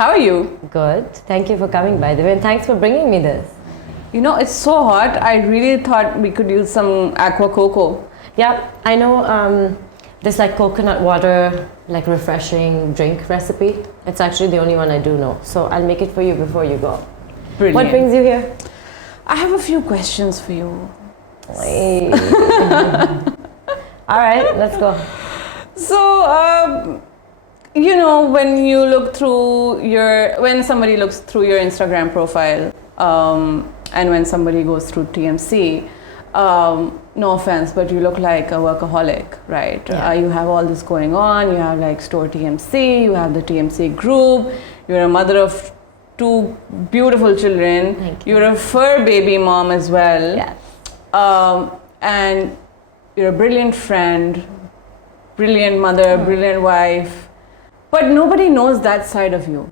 How are you? Good. Thank you for coming, by the way, and thanks for bringing me this. You know, it's so hot. I really thought we could use some Aqua Coco. Yeah, I know this like coconut water, like refreshing drink recipe. It's actually the only one I do know. So I'll make it for you before you go. Brilliant. What brings you here? I have a few questions for you. Wait. All right, let's go. So, you know, when somebody looks through your Instagram profile, and when somebody goes through TMC, no offense, but you look like a workaholic, right? Yeah. You have all this going on. You have like Store TMC, you have the TMC group, you're a mother of 2 beautiful children. Thank you. You're a fur baby mom as well. Yes. And you're a brilliant friend, brilliant mother, brilliant wife. But nobody knows that side of you.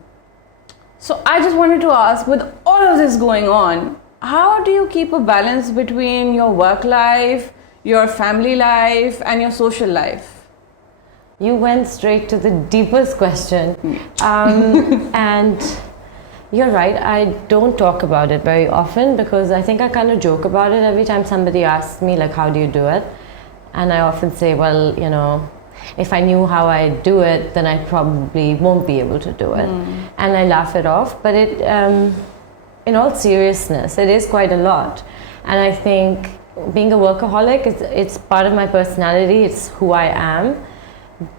So I just wanted to ask, with all of this going on, how do you keep a balance between your work life, your family life, and your social life? You went straight to the deepest question. And you're right, I don't talk about it very often because I think I kind of joke about it every time somebody asks me, like, how do you do it? And I often say, well, you know, if I knew how I do it, then I probably won't be able to do it. And I laugh it off, but it, in all seriousness, it is quite a lot. And I think being a workaholic, it's part of my personality, it's who I am.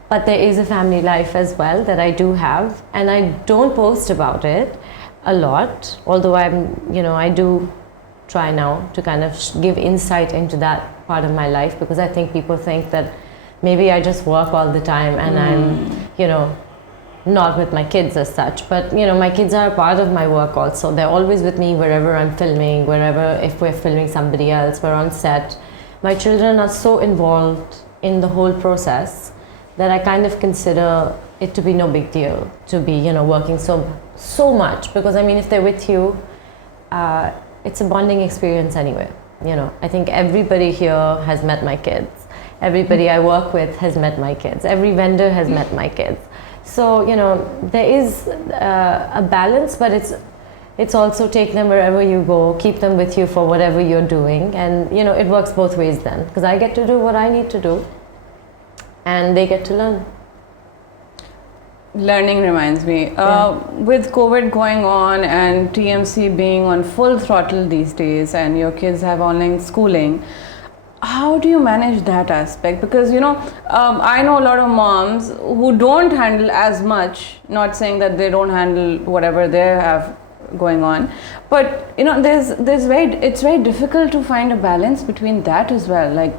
But there is a family life as well that I do have, and I don't post about it a lot, although I do try now to kind of give insight into that part of my life, because I think people think that maybe I just work all the time and I'm, not with my kids as such. But, my kids are a part of my work also. They're always with me wherever I'm filming, if we're filming somebody else, we're on set. My children are so involved in the whole process that I kind of consider it to be no big deal to be, working so much. Because, if they're with you, it's a bonding experience anyway. I think everybody here has met my kids. Everybody I work with has met my kids. Every vendor has met my kids. So, there is a balance, but it's also take them wherever you go, keep them with you for whatever you're doing. And, it works both ways then, because I get to do what I need to do and they get to learn. Learning reminds me, with COVID going on and TMC being on full throttle these days and your kids have online schooling, how do you manage that aspect? Because, I know a lot of moms who don't handle as much, not saying that they don't handle whatever they have going on, but, it's very difficult to find a balance between that as well, like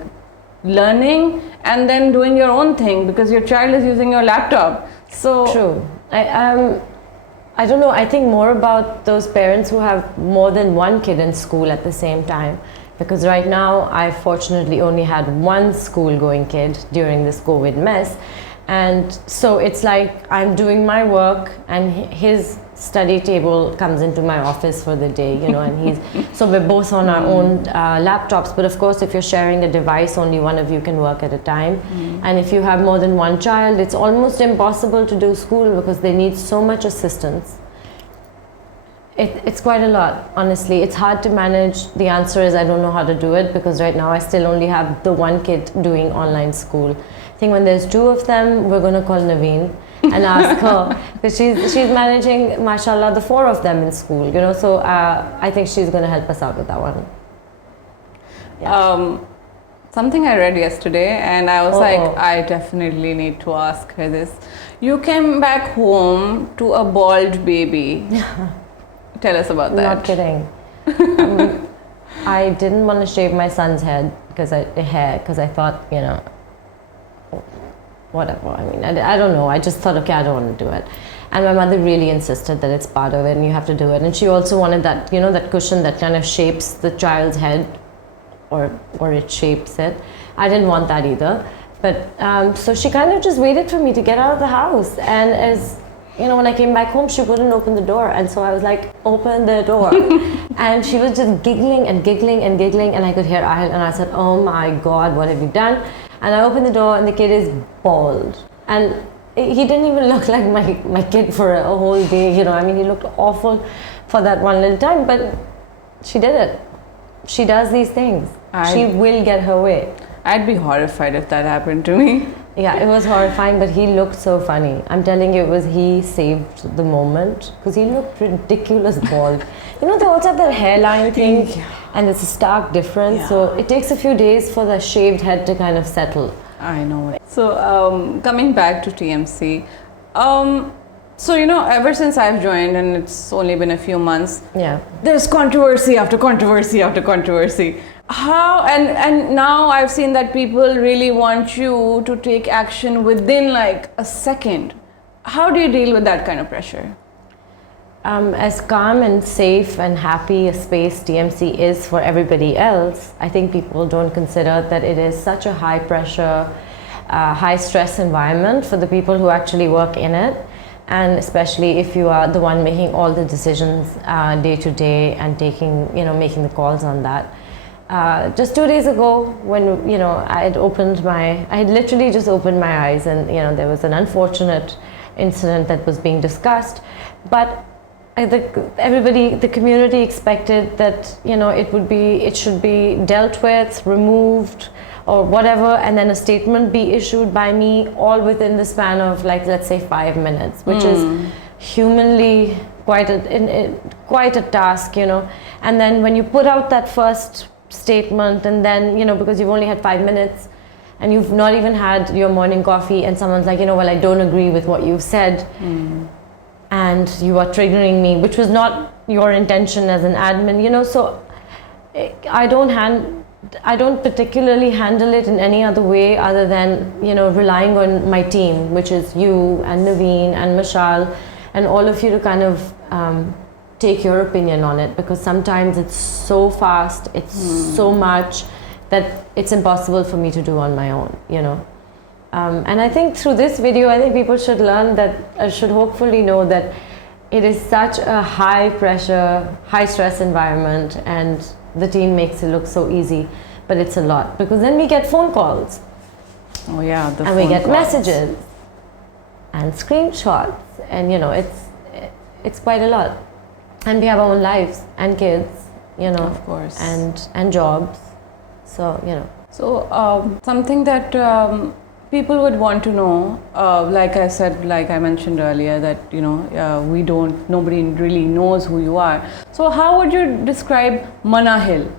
learning and then doing your own thing because your child is using your laptop. So true. I don't know, I think more about those parents who have more than one kid in school at the same time. Because right now, I fortunately only had one school-going kid during this COVID mess. And so it's like I'm doing my work and his study table comes into my office for the day, and so we're both on our own laptops. But of course, if you're sharing a device, only one of you can work at a time. And if you have more than one child, it's almost impossible to do school because they need so much assistance. It's quite a lot, honestly. It's hard to manage. The answer is I don't know how to do it because right now I still only have the one kid doing online school. I think when there's 2 of them, we're going to call Naveen and ask her because she's managing, mashallah, the 4 of them in school, so I think she's going to help us out with that one. Yeah. Something I read yesterday and I was I definitely need to ask her this. You came back home to a bald baby. Tell us about that. Not kidding. I didn't want to shave my son's head because I thought, whatever. I don't know. I just thought, okay, I don't want to do it. And my mother really insisted that it's part of it and you have to do it. And she also wanted that, that cushion that kind of shapes the child's head or it shapes it. I didn't want that either. But so she kind of just waited for me to get out of the house. And as when I came back home, she wouldn't open the door. And so I was like, open the door. And she was just giggling and giggling and giggling. And I could hear Ahil. And I said, oh my God, what have you done? And I opened the door and the kid is bald. And he didn't even look like my kid for a whole day, you know. I mean, he looked awful for that one little time, but she did it. She does these things. She will get her way. I'd be horrified if that happened to me. Yeah, it was horrifying, but he looked so funny. I'm telling you, he saved the moment because he looked ridiculous bald. You know, they also have that hairline thing, and it's a stark difference. Yeah. So it takes a few days for the shaved head to kind of settle. I know. So coming back to TMC, so you know, ever since I've joined, and it's only been a few months, there's controversy after controversy after controversy. How and now I've seen that people really want you to take action within like a second. How do you deal with that kind of pressure? As calm and safe and happy a space TMC is for everybody else, I think people don't consider that it is such a high pressure, high stress environment for the people who actually work in it. And especially if you are the one making all the decisions day to day and making the calls on that. Just 2 days ago, when I had literally just opened my eyes, and there was an unfortunate incident that was being discussed, but the community expected that it should be dealt with, removed, or whatever, and then a statement be issued by me, all within the span of let's say 5 minutes, which is humanly quite a task, And then when you put out that first statement, and then because you've only had 5 minutes and you've not even had your morning coffee, and someone's like, well, I don't agree with what you've said, and you are triggering me, which was not your intention as an admin, so I don't particularly handle it in any other way other than relying on my team, which is you and Naveen and Mishal and all of you to kind of take your opinion on it, because sometimes it's so fast, it's so much that it's impossible for me to do on my own, and I think through this video, I think people should learn that, should hopefully know that it is such a high pressure, high stress environment, and the team makes it look so easy, but it's a lot, because then we get phone calls. Oh yeah, and we get messages and screenshots, and it's quite a lot. And we have our own lives and kids, of course, and jobs. So So something that people would want to know, like I mentioned earlier, that nobody really knows who you are. So how would you describe Manahyl?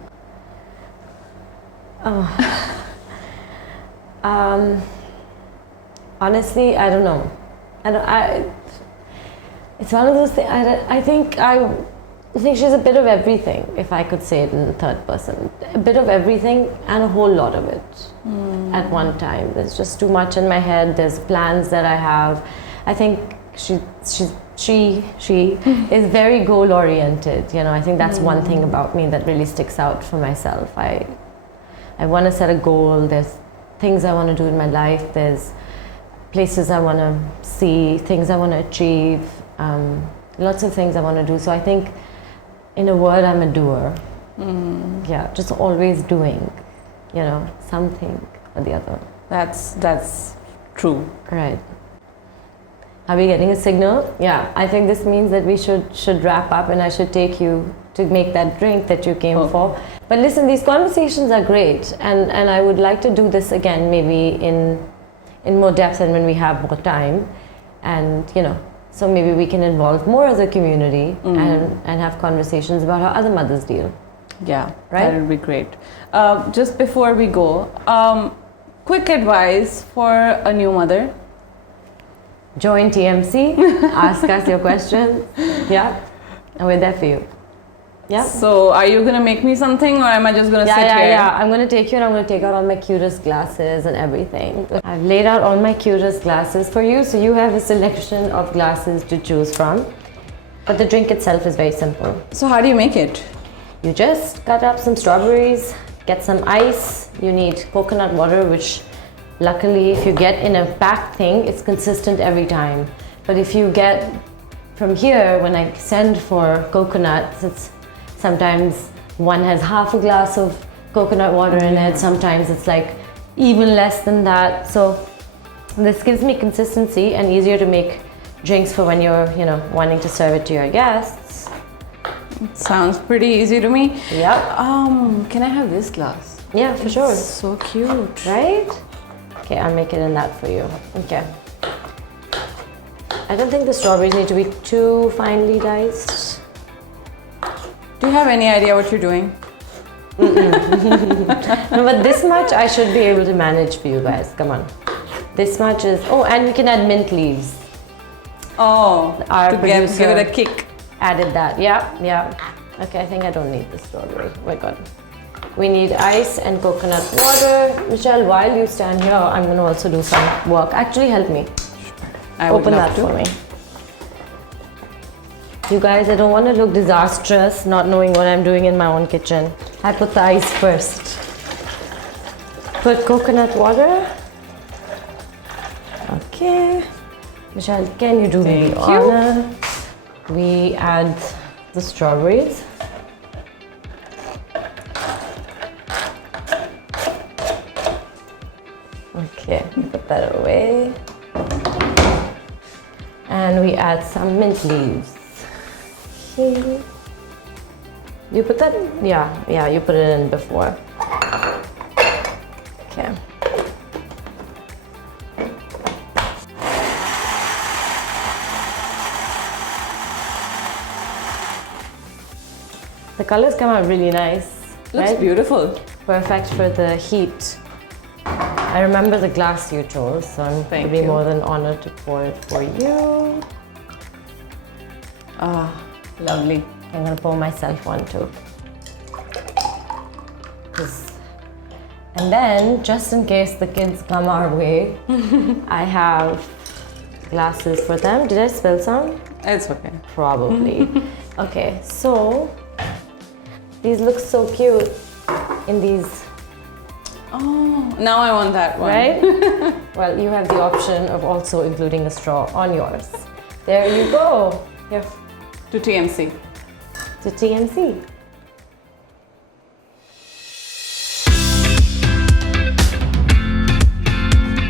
Honestly, I don't know. It's one of those things. I think she's a bit of everything, if I could say it in the third person. A bit of everything and a whole lot of it at one time. There's just too much in my head. There's plans that I have. I think she is very goal oriented. I think that's one thing about me that really sticks out for myself. I want to set a goal. There's things I want to do in my life. There's places I want to see, things I want to achieve. Lots of things I want to do. So I think, in a word, I'm a doer. Yeah, just always doing, something or the other. That's true. Right. Are we getting a signal? Yeah, I think this means that we should wrap up, and I should take you to make that drink that you came for. But listen, these conversations are great, and I would like to do this again, maybe in more depth and when we have more time, and so maybe we can involve more as a community and have conversations about how other mothers deal. Yeah, right? That would be great. Just before we go, quick advice for a new mother. Join TMC, ask us your questions, yeah, and we're there for you. Yeah. So are you going to make me something, or am I just going to sit here? Yeah, I'm going to take you, and I'm going to take out all my cutest glasses and everything. I've laid out all my cutest glasses for you, so you have a selection of glasses to choose from. But the drink itself is very simple. So how do you make it? You just cut up some strawberries, get some ice. You need coconut water, which luckily if you get in a packed thing, it's consistent every time. But if you get from here, when I send for coconuts, it's sometimes one has half a glass of coconut water in it. Sometimes it's like even less than that. So This gives me consistency and easier to make drinks for when you're, wanting to serve it to your guests. Sounds pretty easy to me. Yep. Can I have this glass? Yeah, for sure. So cute. Right? Okay, I'll make it in that for you. Okay. I don't think the strawberries need to be too finely diced. Do you have any idea what you're doing? No, but this much I should be able to manage for you guys. Come on. This much is... Oh, and we can add mint leaves. Oh, Our to give producer it a kick. added that. Yeah. Okay, I think I don't need the strawberry. Oh my god. We need ice and coconut water. Michelle, while you stand here, I'm going to also do some work. Actually, help me. I would Open love that to. for me. You guys, I don't want to look disastrous not knowing what I'm doing in my own kitchen. I put the ice first. Put coconut water. Okay. Michelle, can you do me the honor? We add the strawberries. Okay, put that away. And we add some mint leaves. Okay. You put that? Yeah, you put it in before. Okay. The colors come out really nice. Looks right? beautiful. Perfect for the heat. I remember the glass you chose, so I'm going to be more than honored to pour it for you. Ah, lovely. I'm going to pour myself one too. And then, just in case the kids come our way, I have glasses for them. Did I spill some? It's okay. Probably. Okay, so these look so cute in these. Oh, now I want that one. Right? Well, you have the option of also including a straw on yours. There you go. Here. To TMC. To TMC.